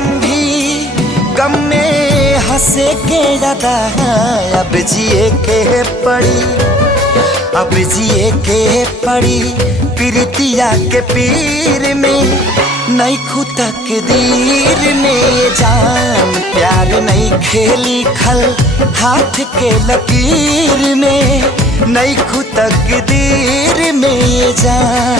हम भी गम में हंसे के ज्यादा अब जिए के पड़ी, अब जिए के पड़ी प्रीतिया के पीर में। नहीं खुद तकदीर में जान प्यार नहीं खेली खल हाथ के लकीर में। नहीं खुद तकदीर में जान।